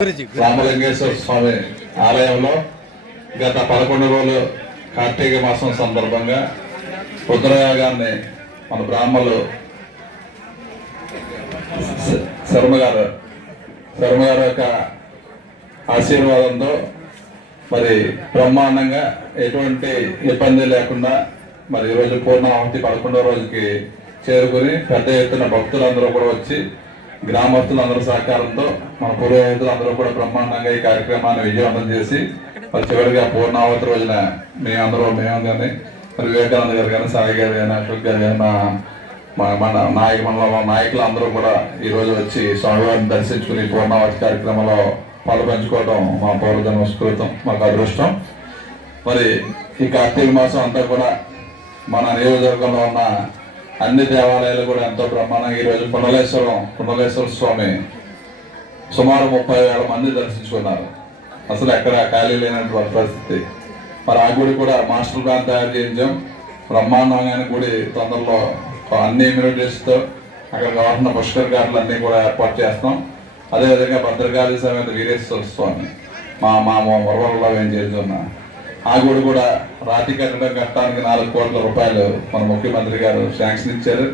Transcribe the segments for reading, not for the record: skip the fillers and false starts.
రామలింగేశ్వర స్వామి ఆలయంలో గత 11 రోజులు కార్తీక మాసం సందర్భంగా రుద్రయాగాన్ని మన బ్రాహ్మలు శర్మ గారు యొక్క ఆశీర్వాదంతో మరి బ్రహ్మాండంగా ఎటువంటి ఇబ్బంది లేకుండా మరి ఈరోజు పూర్ణాహుతి 11వ రోజుకి చేరుకుని పెద్ద ఎత్తున భక్తులందరూ కూడా వచ్చి గ్రామస్తులందరూ సహకారంతో మన పురోహితులందరూ కూడా బ్రహ్మాండంగా ఈ కార్యక్రమాన్ని విజయవంతం చేసి మరి చివరిగా పూర్ణావతి రోజున మేము కానీ మరి వివేకానంద గారు కానీ సాయి గారు కానీ అశోక్ గారు కానీ మన నాయకులు అందరూ కూడా ఈరోజు వచ్చి స్వామివారిని దర్శించుకుని పూర్ణావతి కార్యక్రమంలో పాల్పంచుకోవడం మా పౌరజన్మ స్ఫూర్తం మాకు అదృష్టం. మరి ఈ కార్తీక మాసం అంతా కూడా మన నియోజకవర్గంలో ఉన్న అన్ని దేవాలయాలు కూడా ఎంతో బ్రహ్మాండంగా ఈరోజు కుండలేశ్వర స్వామి సుమారు 30,000 మంది దర్శించుకున్నారు. అసలు ఎక్కడ ఖాళీ లేనటువంటి పరిస్థితి. మరి ఆ గుడి కూడా మాస్టర్ ప్లాన్ తయారు చేయించాం. బ్రహ్మాండంగా గుడి తొందరలో అన్ని ఇమ్యూనిటీస్తో అక్కడ కావాల్సిన పుష్కర ఘాట్లు అన్నీ కూడా ఏర్పాటు చేస్తాం. అదేవిధంగా భద్రకాళి సమేత వీరేశ్వర స్వామి మా మొరవల్లో ఏం చేస్తున్నా ఆ గుడి కూడా రాతి కట్టడం కట్టడానికి 4 కోట్ల రూపాయలు మన ముఖ్యమంత్రి గారు శాంక్షన్ ఇచ్చారు.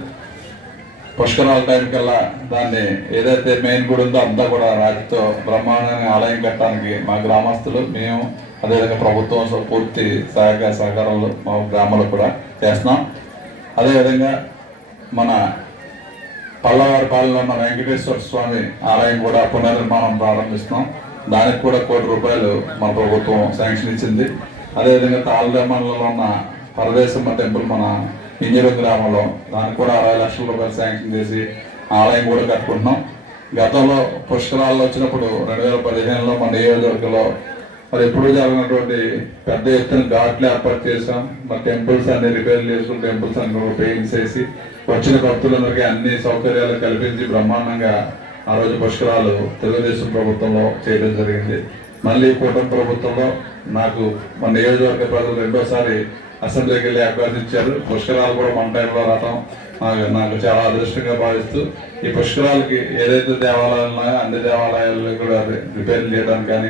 పుష్కరాల టైం కల్లా దాన్ని ఏదైతే మెయిన్ గుడి ఉందో అంతా కూడా రాతితో బ్రహ్మాండంగా ఆలయం కట్టడానికి మా గ్రామస్తులు మేము అదేవిధంగా ప్రభుత్వం పూర్తి సహకారాలు మా గ్రామంలో కూడా చేస్తున్నాం. అదేవిధంగా మన పల్లవారిపాలెంలో ఉన్న వెంకటేశ్వర స్వామి ఆలయం కూడా పునర్నిర్మాణం ప్రారంభిస్తున్నాం. దానికి కూడా 1 కోటి రూపాయలు మన ప్రభుత్వం శాంక్షన్ ఇచ్చింది. అదేవిధంగా తాళరేమణలో ఉన్న పరదేశమ్మ టెంపుల్ మన ఇంజరు గ్రామంలో దానికి కూడా 60 లక్షల రూపాయలు శాంక్షన్ చేసి ఆలయం కూడా కట్టుకుంటున్నాం. గతంలో పుష్కరాల్లో వచ్చినప్పుడు 2015లో మన నియోజకవర్గంలో మరి ఎప్పుడు జరిగినటువంటి పెద్ద ఎత్తున ఘాట్లు ఏర్పాటు చేసాం. మరి టెంపుల్స్ అన్ని రిపేర్ చేసుకుని టెంపుల్స్ అన్ని కూడా పెయింట్స్ వేసి వచ్చిన భక్తులందరికీ అన్ని సౌకర్యాలు కల్పించి బ్రహ్మాండంగా ఆ రోజు పుష్కరాలు తెలుగుదేశం ప్రభుత్వంలో చేయడం జరిగింది. మళ్ళీ కూటమి ప్రభుత్వంలో నాకు మన నియోజకవర్గ ప్రజలు 2వ అసెంబ్లీకి వెళ్ళి అభ్యర్థించారు. పుష్కరాలు కూడా మన టైంలో రావటం నాకు చాలా అదృష్టంగా భావిస్తూ ఈ పుష్కరాలకి ఏదైతే దేవాలయాలు ఉన్నాయో అన్ని దేవాలయాలు కూడా రిపేర్ చేయడానికి కానీ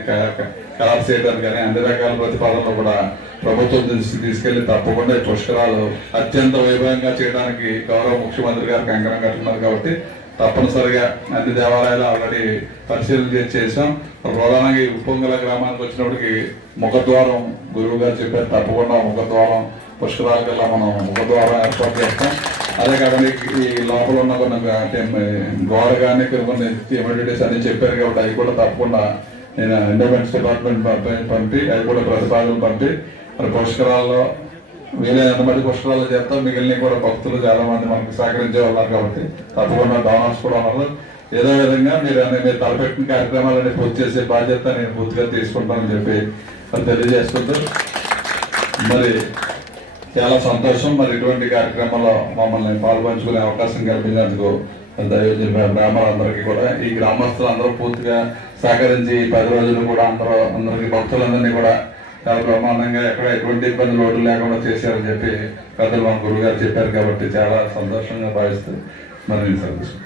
కలర్స్ చేయడానికి కానీ అన్ని రకాల ప్రతిపాదనలు కూడా ప్రభుత్వం తీసుకెళ్లి తప్పకుండా ఈ పుష్కరాలు అత్యంత వైభవంగా చేయడానికి గౌరవ ముఖ్యమంత్రి గారు కంకణం కట్టున్నారు. కాబట్టి తప్పనిసరిగా అన్ని దేవాలయాలు ఆల్రెడీ పరిశీలన చేసాం. ప్రధానంగా ఈ ఉప్పొంగల గ్రామానికి వచ్చినప్పటికి ముఖద్వారం గురువు గారు చెప్పారు, తప్పకుండా ముఖద్వారం పుష్కరాల కల్లా మనం ముఖద్వారం ఏర్పాటు చేస్తాం. అదే కాదండి ఈ లోపల ఉన్న కొన్ని గోడ కానీ కొన్ని ఇమ్యూనిటీస్ అన్ని చెప్పారు కాబట్టి అవి కూడా తప్పకుండా నేను ఎండోమెంట్స్ డిపార్ట్మెంట్ పంపి అవి కూడా ప్రతిపాదనలు పంపి మరి పుష్కరాల్లో వీలైనంత మంది పుష్కరాలు చేస్తాం. మిగిలిన కూడా భక్తులు చాలా మంది మనకు సహకరించే ఉన్నారు కాబట్టి తప్పకుండా డోనర్స్ కూడా ఉన్నారు. ఏదో విధంగా మీరు తలపెట్టిన కార్యక్రమాలన్నీ పూర్తి చేసే బాధ్యత నేను పూర్తిగా తీసుకుంటానని చెప్పి మరి తెలియజేసుకుంటూ మరి చాలా సంతోషం. మరి ఇటువంటి కార్యక్రమంలో మమ్మల్ని పాల్పంచుకునే అవకాశం కల్పించినందుకు గ్రామాలందరికీ కూడా ఈ గ్రామస్తులందరూ పూర్తిగా సహకరించి 10 రోజులు కూడా అందరికీ భక్తులందరినీ కూడా చాలా బ్రహ్మాండంగా ఎక్కడ ఎటువంటి ఇబ్బంది లోటు లేకుండా చేశారని చెప్పి పెద్దలు మన గురువు గారు చెప్పారు. కాబట్టి చాలా సంతోషంగా భావిస్తూ మరి నేను సంతోషం.